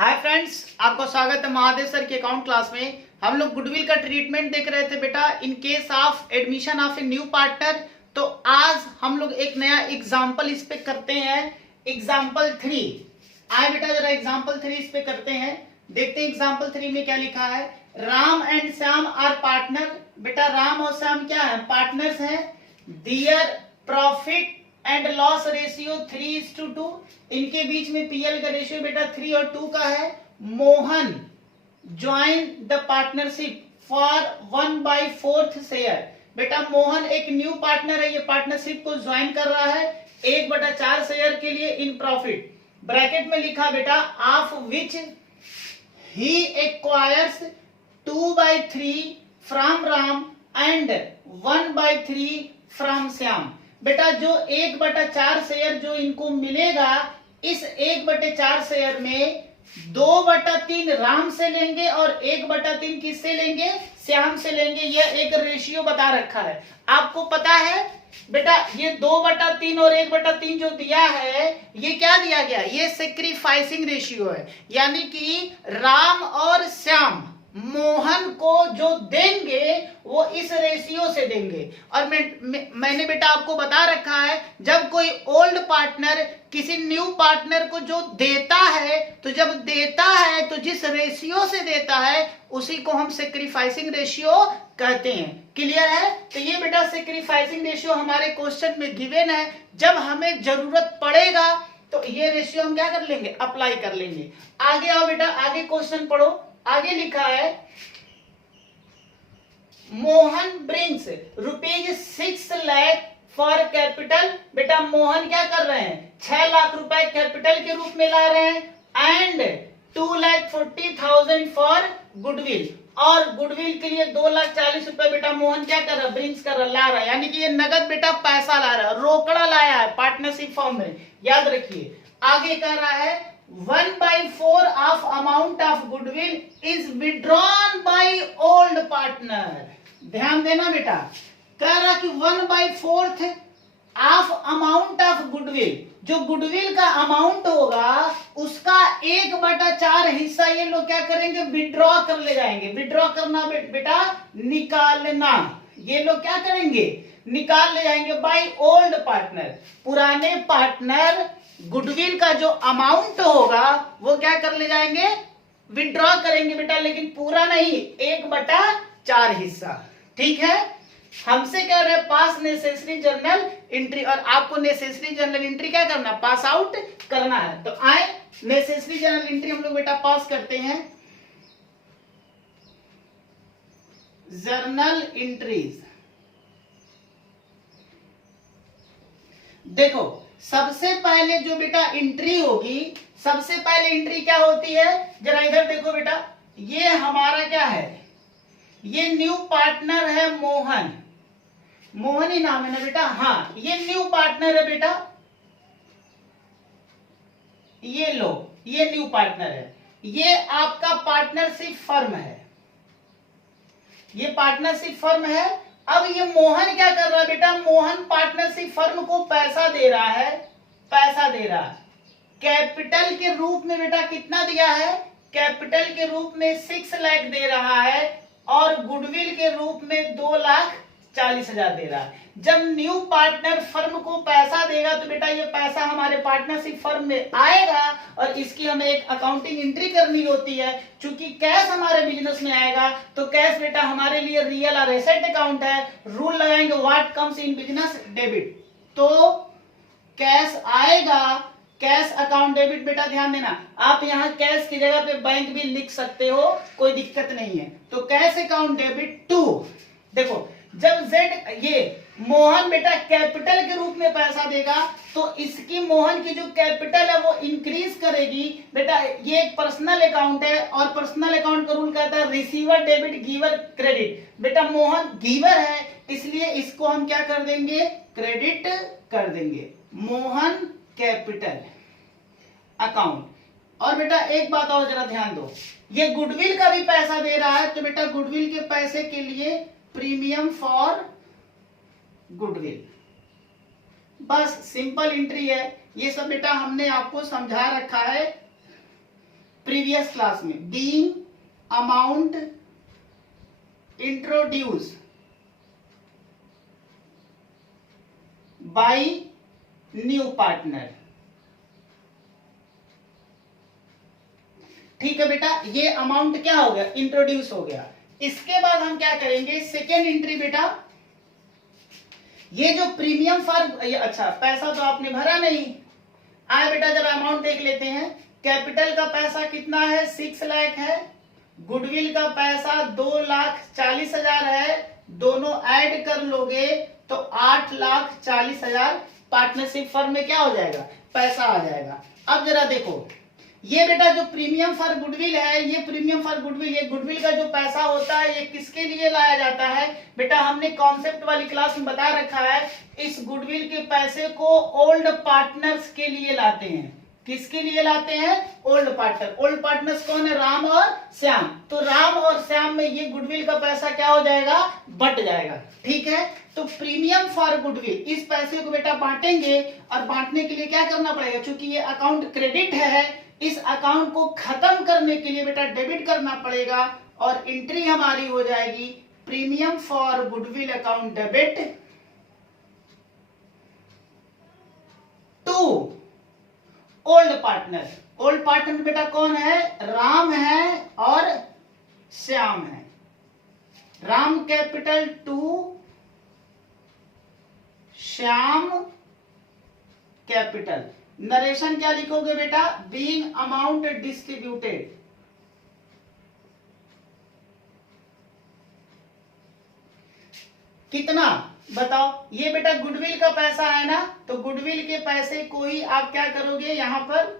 Hi friends, आपको स्वागत है महादेव सर की अकाउंट क्लास में। हम लोग गुडविल का ट्रीटमेंट देख रहे थे बेटा in case of admission of a new partner. तो आज हम लोग एक नया एग्जांपल इस पे करते हैं, एग्जांपल 3। आए बेटा जरा एग्जांपल 3 इस पे करते हैं, देखते हैं एग्जांपल 3 में क्या लिखा है। Ram and Shyam are partner. बेटा राम और श्याम क्या है? पार्टनर्स हैं। Their profit and loss ratio 3:2। इनके बीच में पीएल का रेशियो बेटा 3 और 2 का है। Mohan join the partnership for 1/4 share. बेटा मोहन एक न्यू पार्टनर है, ये पार्टनरशिप को ज्वाइन कर रहा है 1/4 शेयर के लिए इन प्रॉफिट। ब्रैकेट में लिखा बेटा of which he acquires 2/3 from Ram and 1/3 from Shyam. बेटा जो 1/4 शेयर जो इनको मिलेगा, इस 1/4 शेयर में 2/3 राम से लेंगे और 1/3 किससे लेंगे? श्याम से लेंगे। यह एक रेशियो बता रखा है। आपको पता है बेटा ये 2/3 और 1/3 जो दिया है, ये क्या दिया गया? ये सेक्रीफाइसिंग रेशियो है, यानी कि राम और श्याम मोहन को जो देंगे वो इस रेशियो से देंगे। और मैंने बेटा आपको बता रखा है, जब कोई ओल्ड पार्टनर किसी न्यू पार्टनर को जो देता है, तो जब देता है तो जिस रेशियो से देता है उसी को हम सेक्रीफाइसिंग रेशियो कहते हैं। क्लियर है? तो ये बेटा सेक्रीफाइसिंग रेशियो हमारे क्वेश्चन में गिवन है। जब हमें जरूरत पड़ेगा तो ये रेशियो हम क्या कर लेंगे? अप्लाई कर लेंगे। आगे आओ बेटा, आगे क्वेश्चन पढ़ो। आगे लिखा है Mohan brings ₹6 lakh for capital. बेटा मोहन क्या कर रहे हैं? 6 लाख रुपए कैपिटल के रूप में ला रहे हैं एंड 2,40,000 फॉर गुडविल। और गुडविल के लिए 2,40,000 रुपए बेटा मोहन क्या कर रहा है? ब्रिंग्स कर रहा, ला रहा है, यानी कि ये नगद बेटा पैसा ला रहा है, रोकड़ा लाया है पार्टनरशिप फॉर्म में। याद रखिए। आगे कह रहा है 1/4 of amount of goodwill is withdrawn by old partner. ध्यान देना बेटा, कह रहा कि 1/4 ऑफ अमाउंट ऑफ गुडविल, जो गुडविल का अमाउंट होगा उसका 1/4 हिस्सा ये लोग क्या करेंगे? विड्रॉ कर ले जाएंगे। विड्रॉ करना बेटा निकालना। ये लोग क्या करेंगे? निकाल ले जाएंगे बाय ओल्ड पार्टनर। पुराने पार्टनर गुडविल का जो अमाउंट होगा वो क्या कर ले जाएंगे? विड्रॉ करेंगे बेटा, लेकिन पूरा नहीं, 1/4 हिस्सा। ठीक है? हमसे कह रहे हैं पास नेसेसरी जर्नल एंट्री, और आपको नेसेसरी जर्नल एंट्री क्या करना? पास आउट करना है। तो आए नेसेसरी जर्नल एंट्री हम लोग बेटा पास करते हैं। जर्नल एंट्रीज देखो, सबसे पहले जो बेटा एंट्री होगी, सबसे पहले एंट्री क्या होती है? जरा इधर देखो बेटा, ये हमारा क्या है? ये न्यू पार्टनर है मोहन। मोहन ही नाम है ना बेटा? हाँ, ये न्यू पार्टनर है बेटा। ये लो, ये न्यू पार्टनर है। ये आपका पार्टनरशिप फर्म है, ये पार्टनरशिप फर्म है। अब ये मोहन क्या कर रहा है बेटा? मोहन पार्टनरशिप फर्म को पैसा दे रहा है, पैसा दे रहा है। कैपिटल के रूप में बेटा कितना दिया है? कैपिटल के रूप में 6 लाख दे रहा है और गुडविल के रूप में 2,40,000 दे रहा है। जब न्यू पार्टनर फर्म को पैसा देगा तो बेटा ये पैसा हमारे पार्टनरशिप फर्म में आएगा और इसकी हमें एक अकाउंटिंग एंट्री करनी होती है। चूंकि कैश हमारे बिजनेस में आएगा तो कैश बेटा हमारे लिए रियल और एसेट अकाउंट है। रूल लगाएंगे what comes in business debit, तो कैश आएगा, कैश अकाउंट डेबिट। बेटा ध्यान देना, आप यहाँ कैश की जगह पे बैंक भी लिख सकते हो, कोई दिक्कत नहीं है। तो कैश अकाउंट डेबिट टू, देखो जब जेड ये मोहन बेटा कैपिटल के रूप में पैसा देगा तो इसकी मोहन की जो कैपिटल है वो इंक्रीज करेगी। बेटा ये एक पर्सनल अकाउंट है और पर्सनल अकाउंट का रूल कहता है रिसीवर डेबिट गिवर क्रेडिट। बेटा मोहन गिवर है, इसलिए इसको हम क्या कर देंगे? क्रेडिट कर देंगे। Mohan capital account. और बेटा एक बात और जरा ध्यान दो, ये गुडविल का भी पैसा दे रहा है तो बेटा गुडविल के पैसे के लिए प्रीमियम फॉर गुडविल। बस सिंपल एंट्री है। ये सब बेटा हमने आपको समझा रखा है। प्रीवियस क्लास में, being amount introduce by new partner. ठीक है बेटा, ये अमाउंट क्या हो गया, इंट्रोड्यूस हो गया। इसके बाद हम क्या करेंगे, सेकेंड एंट्री बेटा, ये जो प्रीमियम फॉर, अच्छा पैसा तो आपने भरा नहीं, आए बेटा जरा अमाउंट देख लेते हैं। कैपिटल का पैसा कितना है, 6 लाख है। गुडविल का पैसा 2,40,000 है। दोनों ऐड कर लोगे तो 8,40,000 पार्टनरशिप फर्म में क्या हो जाएगा, पैसा आ जाएगा। अब जरा देखो, ये बेटा जो प्रीमियम फॉर गुडविल है, ये प्रीमियम फॉर गुडविल, ये गुडविल का जो पैसा होता है ये किसके लिए लाया जाता है बेटा, हमने कॉन्सेप्ट वाली क्लास में बता रखा है। इस गुडविल के पैसे को ओल्ड पार्टनर्स के लिए लाते हैं। किसके लिए लाते हैं, ओल्ड पार्टनर। ओल्ड पार्टनर्स कौन है, राम और श्याम। तो राम और श्याम में ये गुडविल का पैसा क्या हो जाएगा, बट जाएगा। ठीक है, तो प्रीमियम फॉर गुडविल, इस पैसे को बेटा बांटेंगे, और बांटने के लिए क्या करना पड़ेगा, क्योंकि ये अकाउंट क्रेडिट है, इस अकाउंट को खत्म करने के लिए बेटा डेबिट करना पड़ेगा, और एंट्री हमारी हो जाएगी premium for goodwill account debit to old partner. Old partner बेटा कौन है, राम है और श्याम है। Ram capital to Shyam capital. Narration क्या लिखोगे बेटा, बीइंग अमाउंट डिस्ट्रीब्यूटेड। कितना बताओ, ये बेटा गुडविल का पैसा है ना, तो गुडविल के पैसे को ही आप क्या करोगे, यहां पर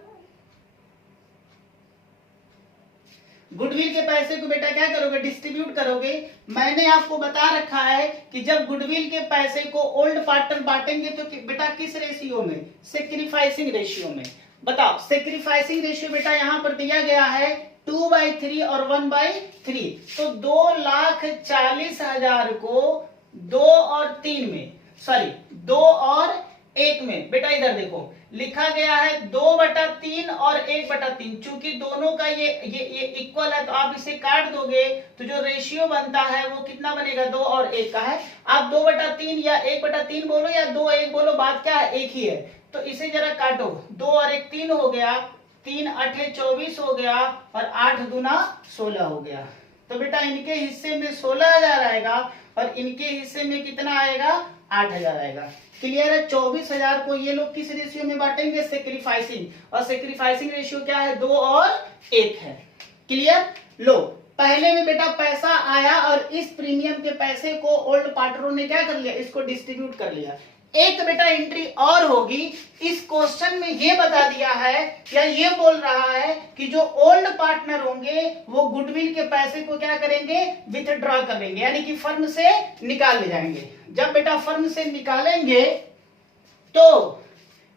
गुडविल के पैसे को बेटा क्या करोगे, डिस्ट्रीब्यूट करोगे। मैंने आपको बता रखा है कि जब गुडविल के पैसे को ओल्ड पार्टनर बांटेंगे तो बेटा किस रेशियो में, सेक्रीफाइसिंग रेशियो में। बताओ, सेक्रीफाइसिंग रेशियो बेटा यहां पर दिया गया है 2/3 और 1/3। तो 2,40,000 को 2 और 3 में, सॉरी 2 और 1 में, बेटा इधर देखो लिखा गया है 2/3 और 1/3। चूंकि दोनों का ये इक्वल है तो आप इसे काट दोगे तो जो रेशियो बनता है वो कितना बनेगा, 2 और 1 का है। आप 2/3 या 1/3 बोलो या 2/1 बोलो, बात क्या है, एक ही है। तो इसे जरा काटो, 2 और 1 3 हो गया, 3 8 24 हो गया, और 8 दूना 16 हो गया। तो बेटा इनके हिस्से में 16,000 आएगा, और इनके हिस्से में कितना आएगा, 8,000 आएगा। क्लियर है। 24,000 को ये लोग किस रेशियो में बांटेंगे, सेक्रीफाइसिंग, और सेक्रीफाइसिंग रेशियो क्या है, 2 और 1 है। क्लियर। लो, पहले में बेटा पैसा आया और इस प्रीमियम के पैसे को ओल्ड पार्टनरों ने क्या कर लिया, इसको डिस्ट्रीब्यूट कर लिया। एक बेटा एंट्री और होगी, इस क्वेश्चन में ये बता दिया है या ये बोल रहा है कि जो ओल्ड पार्टनर होंगे वो गुडविल के पैसे को क्या करेंगे, विथड्रॉ कर लेंगे, यानी कि फर्म से निकाल ले जाएंगे। जब बेटा फर्म से निकालेंगे तो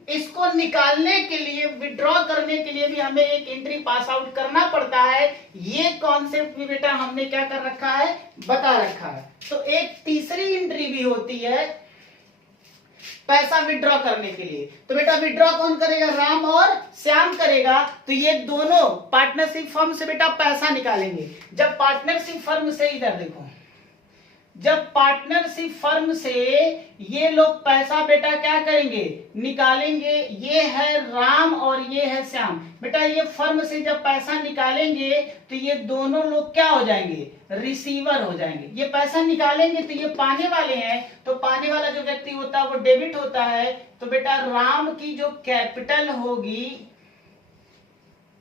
इसको निकालने के लिए, विड्रॉ करने के लिए भी हमें एक एंट्री पास आउट करना पड़ता है। ये कॉन्सेप्ट भी बेटा हमने क्या कर रखा है, बता रखा है। तो एक तीसरी एंट्री भी होती है पैसा विड्रॉ करने के लिए। तो बेटा विड्रॉ कौन करेगा, राम और श्याम करेगा। तो ये दोनों पार्टनरशिप फर्म से बेटा पैसा निकालेंगे। जब पार्टनरशिप फर्म से, इधर देखो, जब पार्टनरशिप फर्म से ये लोग पैसा बेटा क्या करेंगे, निकालेंगे। ये है राम और ये है श्याम। बेटा ये फर्म से जब पैसा निकालेंगे तो ये दोनों लोग क्या हो जाएंगे, रिसीवर हो जाएंगे। ये पैसा निकालेंगे तो ये पाने वाले हैं, तो पाने वाला जो व्यक्ति होता है वो डेबिट होता है। तो बेटा राम की जो कैपिटल होगी,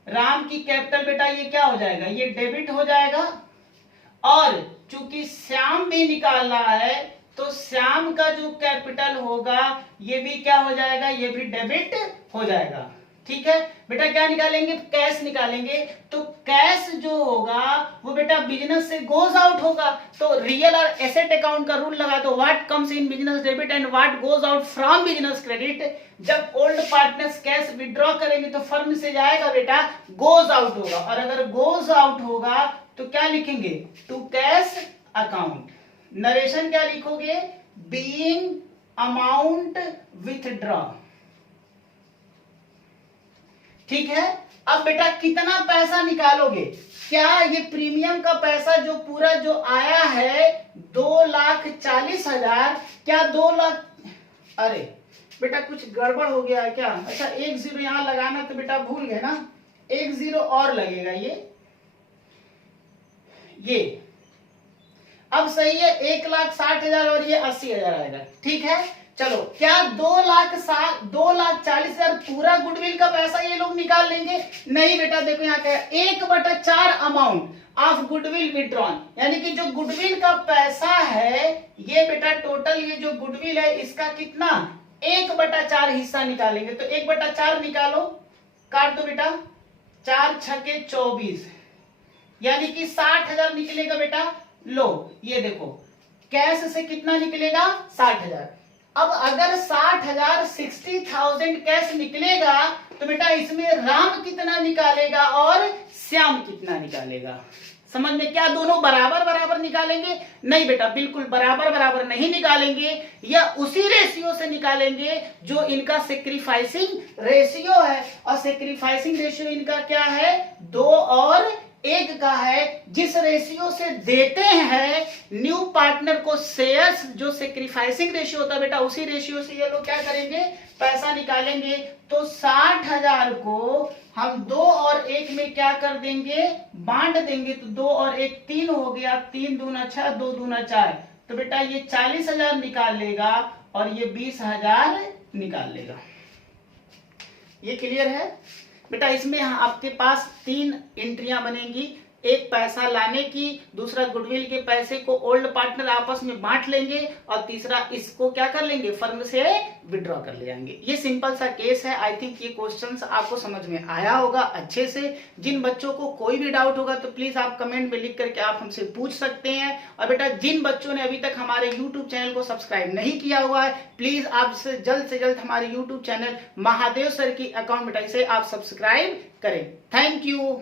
राम की कैपिटल बेटा ये क्या हो जाएगा, ये डेबिट हो जाएगा। और चूंकि श्याम भी निकाल रहा है तो श्याम का जो कैपिटल होगा ये भी क्या हो जाएगा, ये भी डेबिट हो जाएगा। ठीक है बेटा, क्या निकालेंगे, कैश निकालेंगे। तो कैश जो होगा वो बेटा बिजनेस से गोज आउट होगा। तो रियल और एसेट अकाउंट का रूल लगा दो, what comes in business debit and what goes out from business credit. जब ओल्ड पार्टनर्स कैश विड्रॉ करेंगे तो फर्म से जाएगा बेटा, गोज आउट होगा। और अगर गोज आउट होगा तो क्या लिखेंगे, टू कैश अकाउंट। नरेशन क्या लिखोगे, बीइंग अमाउंट विथड्रॉ। ठीक है। अब बेटा कितना पैसा निकालोगे? क्या ये प्रीमियम का पैसा जो पूरा जो आया है 2,40,000, क्या 2 लाख, अरे बेटा कुछ गड़बड़ हो गया है क्या? अच्छा 1 0 यहां लगाना तो बेटा भूल गए ना, 1 0 और लगेगा ये अब सही है। 1,60,000 और ये 80,000 आएगा, ठीक है। चलो क्या 2,40,000 पूरा गुडविल का पैसा ये लोग निकाल लेंगे? नहीं बेटा, देखो यहाँ क्या है, 1/4 अमाउंट ऑफ गुडविल विड्रॉन, यानी कि जो गुडविल का पैसा है ये बेटा टोटल ये जो गुडविल है इसका कितना 1/4 हिस्सा निकालेंगे। तो 1/4 निकालो, काट दो बेटा, 4 छके 24, यानी कि 60,000 निकलेगा बेटा। लो ये देखो कैश से कितना निकलेगा 60,000। अब अगर 60,000 60,000 कैश निकलेगा तो बेटा इसमें राम कितना निकालेगा और श्याम कितना निकालेगा? समझ में? क्या दोनों बराबर बराबर निकालेंगे? नहीं बेटा, बिल्कुल बराबर बराबर नहीं निकालेंगे, या उसी रेशियो से निकालेंगे जो इनका सेक्रीफाइसिंग रेशियो है। और सेक्रीफाइसिंग रेशियो इनका क्या है 2 और 1 का है। जिस रेशियो से देते हैं न्यू पार्टनर को शेयर्स, जो सेक्रीफाइसिंग रेशियो होता है बेटा, उसी रेशियो से ये लोग क्या करेंगे पैसा निकालेंगे। तो 60,000 को हम 2 और 1 में क्या कर देंगे बांट देंगे। तो 2 और 1 3 हो गया, 3 दूना 6, 2 दूना 4, तो बेटा ये 40,000 निकाल लेगा और ये 20,000 निकाल लेगा। ये क्लियर है बेटा? इसमें आपके पास 3 एंट्रियां बनेंगी, एक पैसा लाने की, दूसरा गुडविल के पैसे को ओल्ड पार्टनर आपस में बांट लेंगे, और तीसरा इसको क्या कर लेंगे फर्म से विड्रॉ कर ले जाएंगे। ये सिंपल सा केस है। आई थिंक ये क्वेश्चंस आपको समझ में आया होगा अच्छे से। जिन बच्चों को कोई भी डाउट होगा तो प्लीज आप कमेंट में लिख करके आप हमसे पूछ सकते हैं। और बेटा जिन बच्चों ने अभी तक हमारे यूट्यूब चैनल को सब्सक्राइब नहीं किया हुआ है, प्लीज आप से जल्द हमारे यूट्यूब चैनल महादेव सर की अकाउंट बेटा इसे आप सब्सक्राइब करें। Thank you.